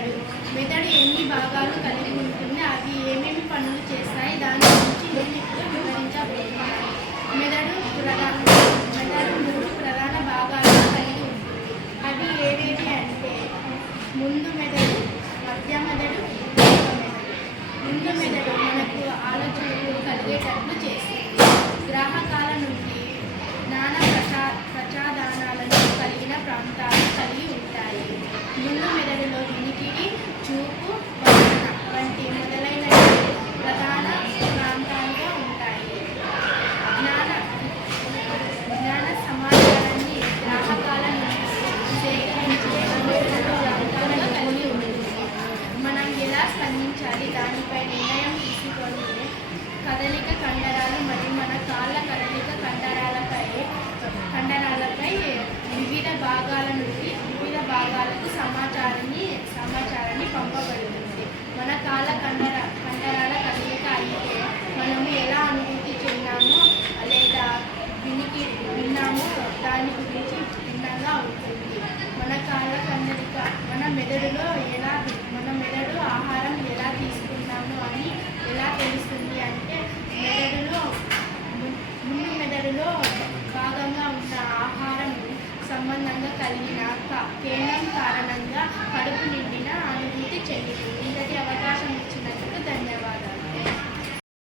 మెదడు. మెదడు ఎన్ని భాగాలు కలిగి ఉంటుంది, అవి ఏమేమి పనులు చేస్తాయి, దాని గురించి నేను ఇప్పుడు వివరించబోతున్నాను. మెదడు ప్రధానంగా